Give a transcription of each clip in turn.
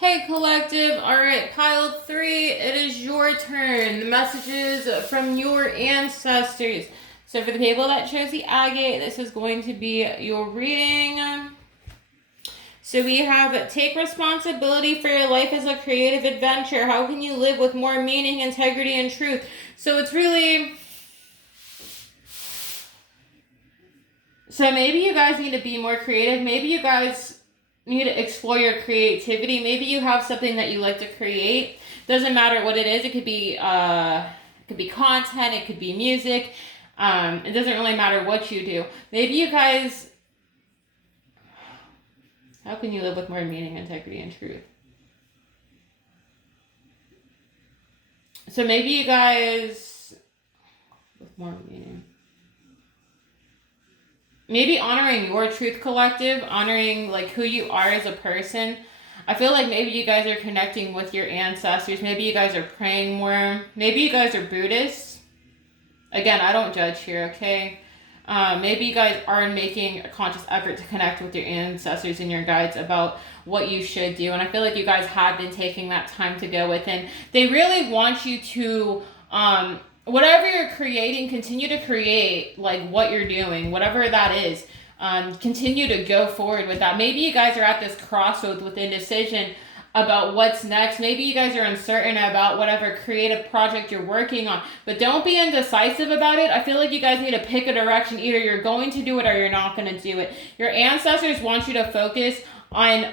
Hey collective, alright, pile 3, it is your turn. The messages from your ancestors. So for the people that chose the agate, this is going to be your reading. So we have, take responsibility for your life as a creative adventure. How can you live with more meaning, integrity, and truth? So it's really... So maybe you guys need to be more creative. Maybe you guys need to explore your creativity. Maybe you have something that you like to create. Doesn't matter what it is. It could be content. It could be music. It doesn't really matter what you do. Maybe you guys... How can you live with more meaning, integrity, and truth? So maybe you guys... With more meaning... Maybe honoring your truth, collective, honoring like who you are as a person. I feel like maybe you guys are connecting with your ancestors. Maybe you guys are praying more. Maybe you guys are Buddhists. Again, I don't judge here, okay? Maybe you guys are making a conscious effort to connect with your ancestors and your guides about what you should do. And I feel like you guys have been taking that time to go within. They really want you to... whatever you're creating, continue to create like what you're doing, whatever that is. Continue to go forward with that. Maybe you guys are at this crossroads with indecision about what's next. Maybe you guys are uncertain about whatever creative project you're working on, but don't be indecisive about it. I feel like you guys need to pick a direction. Either you're going to do it or you're not going to do it. Your ancestors want you to focus on,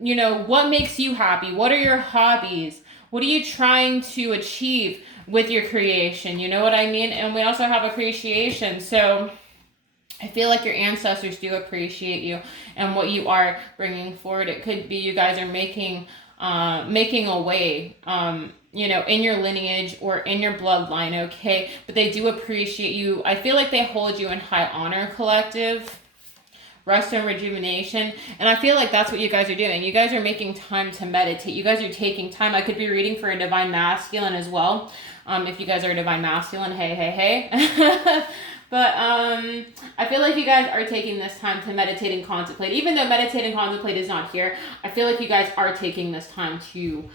you know, what makes you happy. What are your hobbies? What are you trying to achieve with your creation? You know what I mean? And we also have appreciation. So I feel like your ancestors do appreciate you and what you are bringing forward. It could be you guys are making a way, you know, in your lineage or in your bloodline, okay? But they do appreciate you. I feel like they hold you in high honor, collective. Rest and rejuvenation. And I feel like that's what you guys are doing. You guys are making time to meditate. You guys are taking time. I could be reading for a divine masculine as well. If you guys are a divine masculine, hey. But I feel like you guys are taking this time to meditate and contemplate. Even though meditate and contemplate is not here, I feel like you guys are taking this time to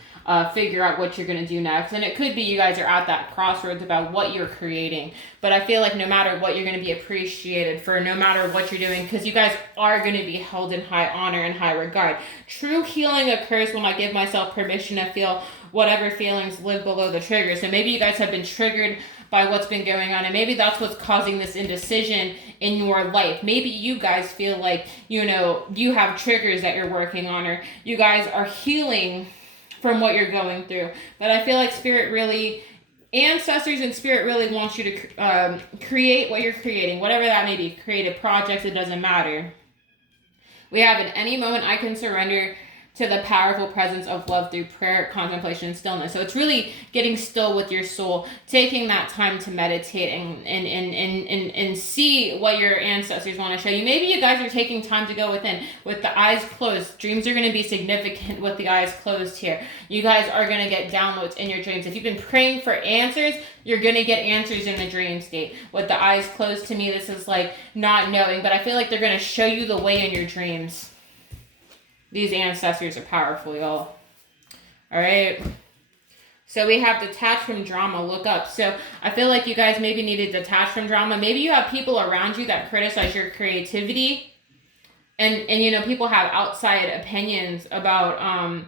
figure out what you're going to do next. And it could be you guys are at that crossroads about what you're creating. But I feel like no matter what, you're going to be appreciated for no matter what you're doing, because you guys are going to be held in high honor and high regard. True healing occurs when I give myself permission to feel whatever feelings live below the trigger. So maybe you guys have been triggered by what's been going on, and maybe that's what's causing this indecision in your life. Maybe you guys feel like, you know, you have triggers that you're working on, or you guys are healing from what you're going through. But I feel like spirit really, ancestors and spirit really wants you to create what you're creating, whatever that may be. Creative projects, it doesn't matter. We have at any moment I can surrender to the powerful presence of love through prayer, contemplation, and stillness. So it's really getting still with your soul, taking that time to meditate and see what your ancestors want to show you. Maybe you guys are taking time to go within with the eyes closed. Dreams are going to be significant with the eyes closed here. You guys are going to get downloads in your dreams. If you've been praying for answers, you're going to get answers in the dream state. With the eyes closed, to me, this is like not knowing, but I feel like they're going to show you the way in your dreams. These ancestors are powerful, y'all. All right. So we have detach from drama, look up. So I feel like you guys maybe need to detach from drama. Maybe you have people around you that criticize your creativity. And you know, people have outside opinions about,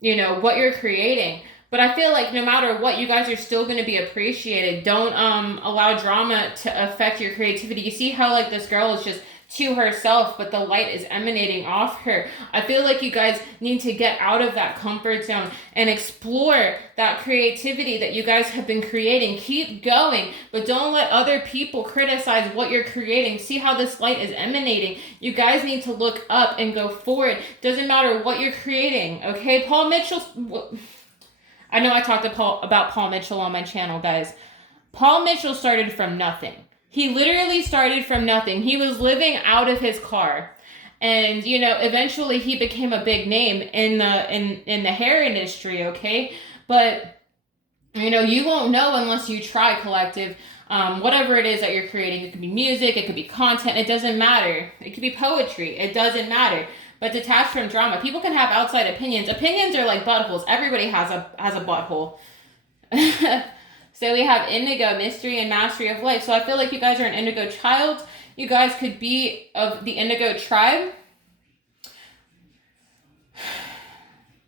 you know, what you're creating. But I feel like no matter what, you guys are still going to be appreciated. Don't allow drama to affect your creativity. You see how like this girl is just to herself, but the light is emanating off her. I feel like you guys need to get out of that comfort zone and explore that creativity that you guys have been creating. Keep going, but don't let other people criticize what you're creating. See how this light is emanating. You guys need to look up and go forward. Doesn't matter what you're creating, okay? Paul Mitchell, I know I talked about Paul Mitchell on my channel, guys. Paul Mitchell started from nothing. He literally started from nothing. He was living out of his car. And, you know, eventually he became a big name in the hair industry, okay? But, you know, you won't know unless you try, collective. Whatever it is that you're creating. It could be music. It could be content. It doesn't matter. It could be poetry. It doesn't matter. but detached from drama. People can have outside opinions. Opinions are like buttholes. Everybody has a butthole. So we have indigo, mystery and mastery of life. So I feel like you guys are an indigo child. You guys could be of the indigo tribe.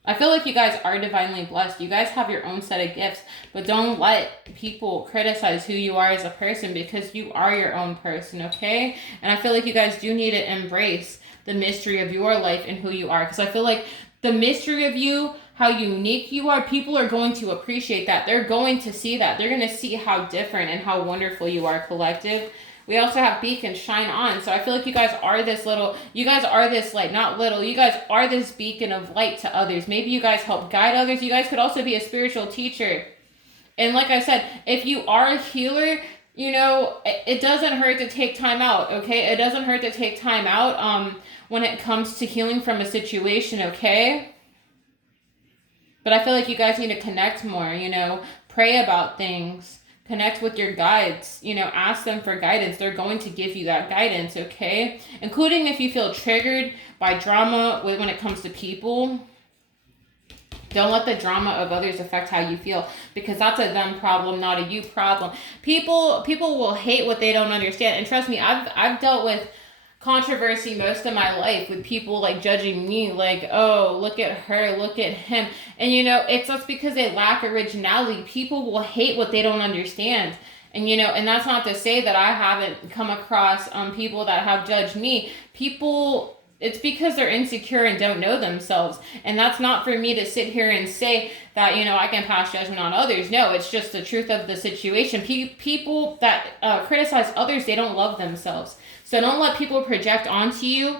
I feel like you guys are divinely blessed. You guys have your own set of gifts, but don't let people criticize who you are as a person, because you are your own person, okay? And I feel like you guys do need to embrace the mystery of your life and who you are, because I feel like the mystery of you, how unique you are, people are going to appreciate that. They're going to see that. They're going to see how different and how wonderful you are, collective. We also have beacon, shine on. So I feel like you guys are this little, you guys are this light, not little, you guys are this beacon of light to others. Maybe you guys help guide others. You guys could also be a spiritual teacher. And like I said, if you are a healer, you know, it doesn't hurt to take time out, okay? It doesn't hurt to take time out when it comes to healing from a situation, okay? But I feel like you guys need to connect more, you know, pray about things. Connect with your guides, you know, ask them for guidance. They're going to give you that guidance, okay? Including if you feel triggered by drama when it comes to people. Don't let the drama of others affect how you feel, because that's a them problem, not a you problem. People will hate what they don't understand. And trust me, I've dealt with controversy most of my life with people like judging me, like, oh, look at her, look at him. And you know, that's because they lack originality. People will hate what they don't understand. And you know, and that's not to say that I haven't come across people that have judged me. People, it's because they're insecure and don't know themselves. And that's not for me to sit here and say that, you know, I can pass judgment on others. No, it's just the truth of the situation. People that criticize others, they don't love themselves. So don't let people project onto you,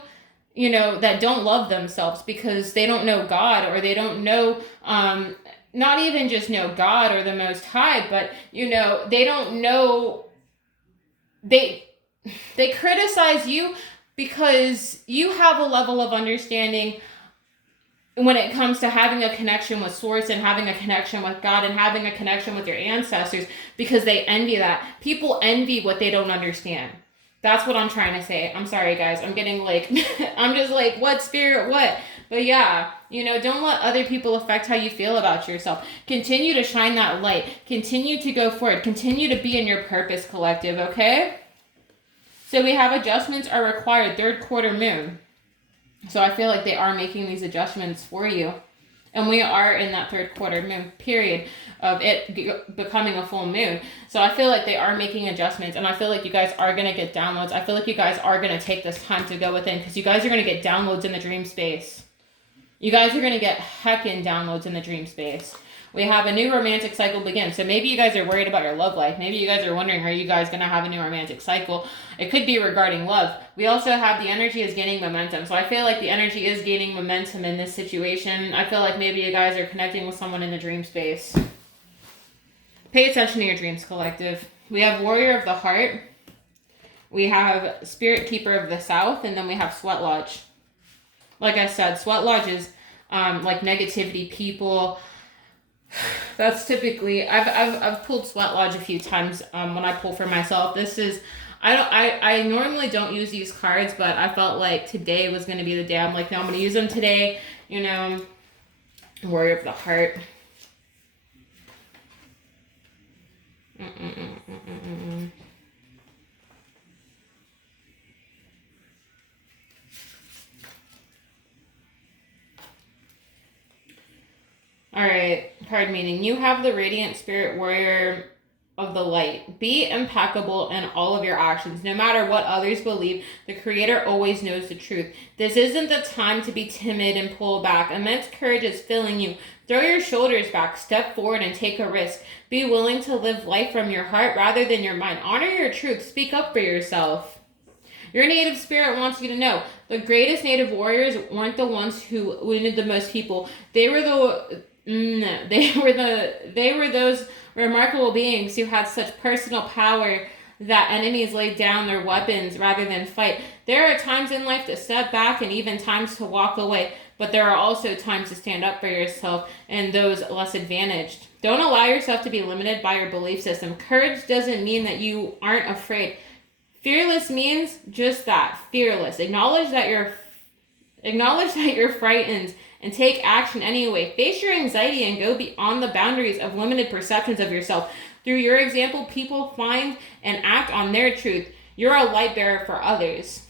you know, that don't love themselves, because they don't know God, or they don't know, not even just know God or the Most High, but, you know, they don't know, they criticize you because you have a level of understanding when it comes to having a connection with Source and having a connection with God and having a connection with your ancestors, because they envy that. People envy what they don't understand. That's what I'm trying to say. I'm sorry, guys. I'm getting like, I'm just like, what spirit, what? But yeah, you know, don't let other people affect how you feel about yourself. Continue to shine that light. Continue to go forward. Continue to be in your purpose, collective, okay? So we have adjustments are required, third quarter moon. So I feel like they are making these adjustments for you. And we are in that third quarter moon period of it becoming a full moon. So I feel like they are making adjustments, and I feel like you guys are going to get downloads. I feel like you guys are going to take this time to go within, because you guys are going to get downloads in the dream space. You guys are going to get heckin' downloads in the dream space. We have a new romantic cycle begin. So maybe you guys are worried about your love life. Maybe you guys are wondering, are you guys going to have a new romantic cycle? It could be regarding love. We also have the energy is gaining momentum. So I feel like the energy is gaining momentum in this situation. I feel like maybe you guys are connecting with someone in the dream space. Pay attention to your dreams, collective. We have warrior of the heart. We have spirit keeper of the south. And then we have sweat lodge. Like I said, sweat lodge is like negativity, people. That's typically, I've pulled sweat lodge a few times when I pull for myself. This is, I normally don't use these cards, but I felt like today was going to be the day. I'm like, no, I'm going to use them today, you know. Warrior of the heart. All right, card meaning. You have the radiant spirit warrior of the light. Be impeccable in all of your actions. No matter what others believe, the creator always knows the truth. This isn't the time to be timid and pull back. Immense courage is filling you. Throw your shoulders back, step forward and take a risk. Be willing to live life from your heart rather than your mind. Honor your truth. Speak up for yourself. Your native spirit wants you to know the greatest native warriors weren't the ones who wounded the most people. They were those remarkable beings who had such personal power that enemies laid down their weapons rather than fight. There are times in life to step back and even times to walk away, but there are also times to stand up for yourself and those less advantaged. Don't allow yourself to be limited by your belief system. Courage doesn't mean that you aren't afraid. Fearless means just that, fearless. Acknowledge that Acknowledge that you're frightened and take action anyway. Face your anxiety and go beyond the boundaries of limited perceptions of yourself. Through your example, people find and act on their truth. You're a light bearer for others.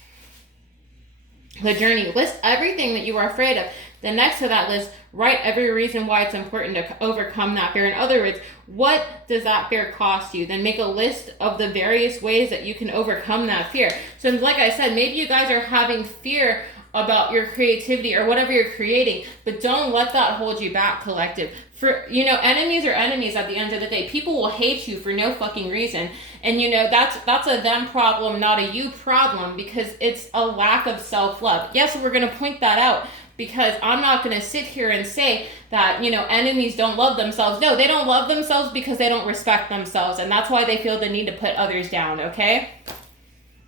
The journey. List everything that you are afraid of. Then next to that list, write every reason why it's important to overcome that fear. In other words, what does that fear cost you? Then make a list of the various ways that you can overcome that fear. So like I said, maybe you guys are having fear about your creativity or whatever you're creating, but don't let that hold you back, collective. For, enemies are enemies at the end of the day. People will hate you for no fucking reason. And that's a them problem, not a you problem, because it's a lack of self-love. Yes, we're going to point that out, because I'm not going to sit here and say that, enemies don't love themselves. No, they don't love themselves because they don't respect themselves. And that's why they feel the need to put others down, okay?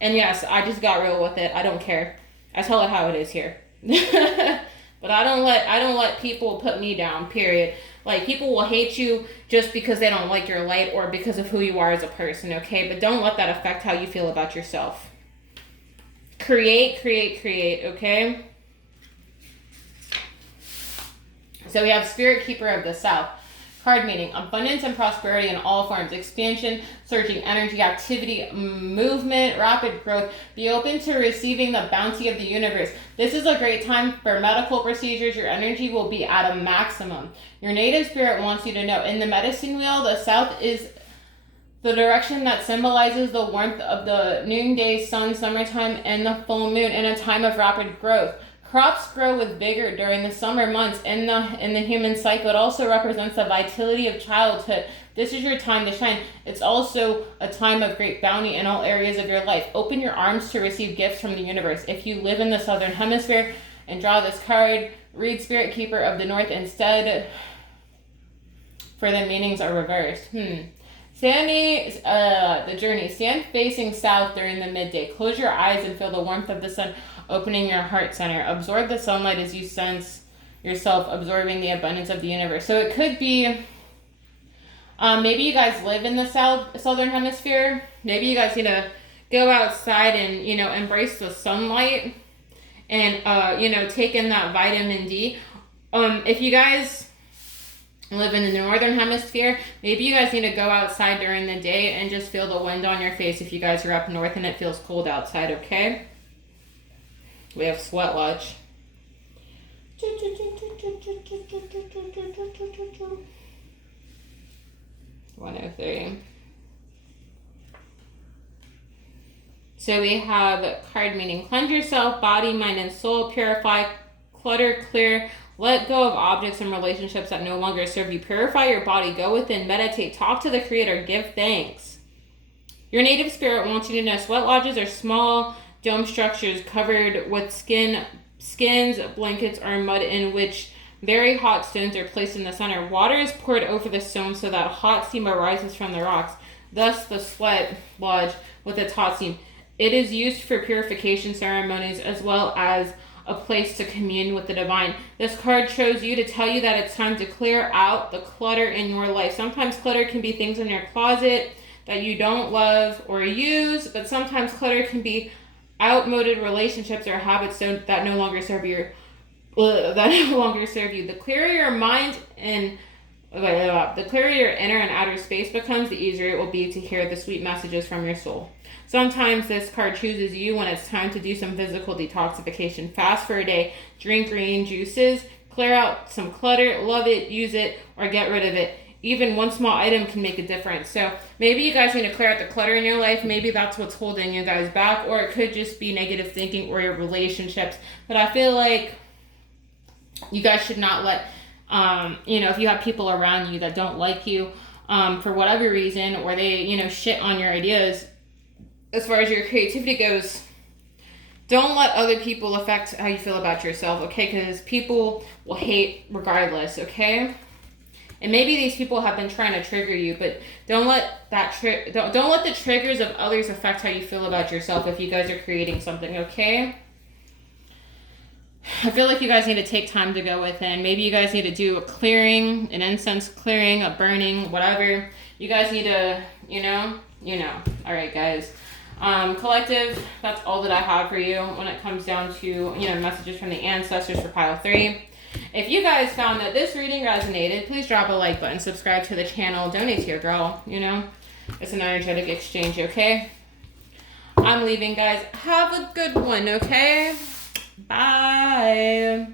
And yes, I just got real with it. I don't care. I tell it how it is here. But I don't let people put me down, period. Like, people will hate you just because they don't like your light or because of who you are as a person, okay? But don't let that affect how you feel about yourself. Create, okay? So we have Spirit Keeper of the South. Card meaning abundance and prosperity in all forms. Expansion, surging energy, activity, movement, rapid growth. Be open to receiving the bounty of the universe. This is a great time for medical procedures. Your energy will be at a maximum. Your native spirit wants you to know. In the medicine wheel, the south is the direction that symbolizes the warmth of the noonday sun, summertime, and the full moon in a time of rapid growth. Crops grow with vigor during the summer months in the human cycle. It also represents the vitality of childhood. This is your time to shine. It's also a time of great bounty in all areas of your life. Open your arms to receive gifts from the universe. If you live in the southern hemisphere and draw this card, read Spirit Keeper of the North instead, for the meanings are reversed. The journey. Stand facing south during the midday. Close your eyes and feel the warmth of the sun opening your heart center. Absorb the sunlight as you sense yourself absorbing the abundance of the universe. So it could be, maybe you guys live in the southern hemisphere. Maybe you guys need to go outside and, embrace the sunlight and, take in that vitamin D. If you guys live in the northern hemisphere, maybe you guys need to go outside during the day and just feel the wind on your face if you guys are up north and it feels cold outside, okay? We have Sweat Lodge. 103. So we have card meaning cleanse yourself, body, mind, and soul, purify, clutter, clear, let go of objects and relationships that no longer serve you. Purify your body, go within, meditate, talk to the Creator, give thanks. Your native spirit wants you to know sweat lodges are small dome structures covered with skins, blankets, or mud in which very hot stones are placed in the center. Water is poured over the stones so that hot steam arises from the rocks, thus the sweat lodge with its hot steam. It is used for purification ceremonies as well as a place to commune with the divine. This card shows you to tell you that it's time to clear out the clutter in your life. Sometimes clutter can be things in your closet that you don't love or use, but sometimes clutter can be outmoded relationships or habits that no longer serve you. The clearer your mind and the clearer your inner and outer space becomes, the easier it will be to hear the sweet messages from your soul. Sometimes this card chooses you when it's time to do some physical detoxification. Fast for a day, drink green juices, clear out some clutter, love it, use it, or get rid of it. Even one small item can make a difference. So maybe you guys need to clear out the clutter in your life. Maybe that's what's holding you guys back, or it could just be negative thinking or your relationships. But I feel like you guys should not let, if you have people around you that don't like you for whatever reason, or they, shit on your ideas as far as your creativity goes, don't let other people affect how you feel about yourself, okay? Because people will hate regardless, okay? And maybe these people have been trying to trigger you, but don't let that don't let the triggers of others affect how you feel about yourself if you guys are creating something, okay? I feel like you guys need to take time to go within. Maybe you guys need to do a clearing, an incense clearing, a burning, whatever. You guys need to, All right, guys. Collective, that's all that I have for you when it comes down to, you know, messages from the ancestors for pile 3. If you guys found that this reading resonated, please drop a like button, subscribe to the channel, donate to your girl, you know. It's an energetic exchange, okay? I'm leaving, guys. Have a good one, okay? Bye.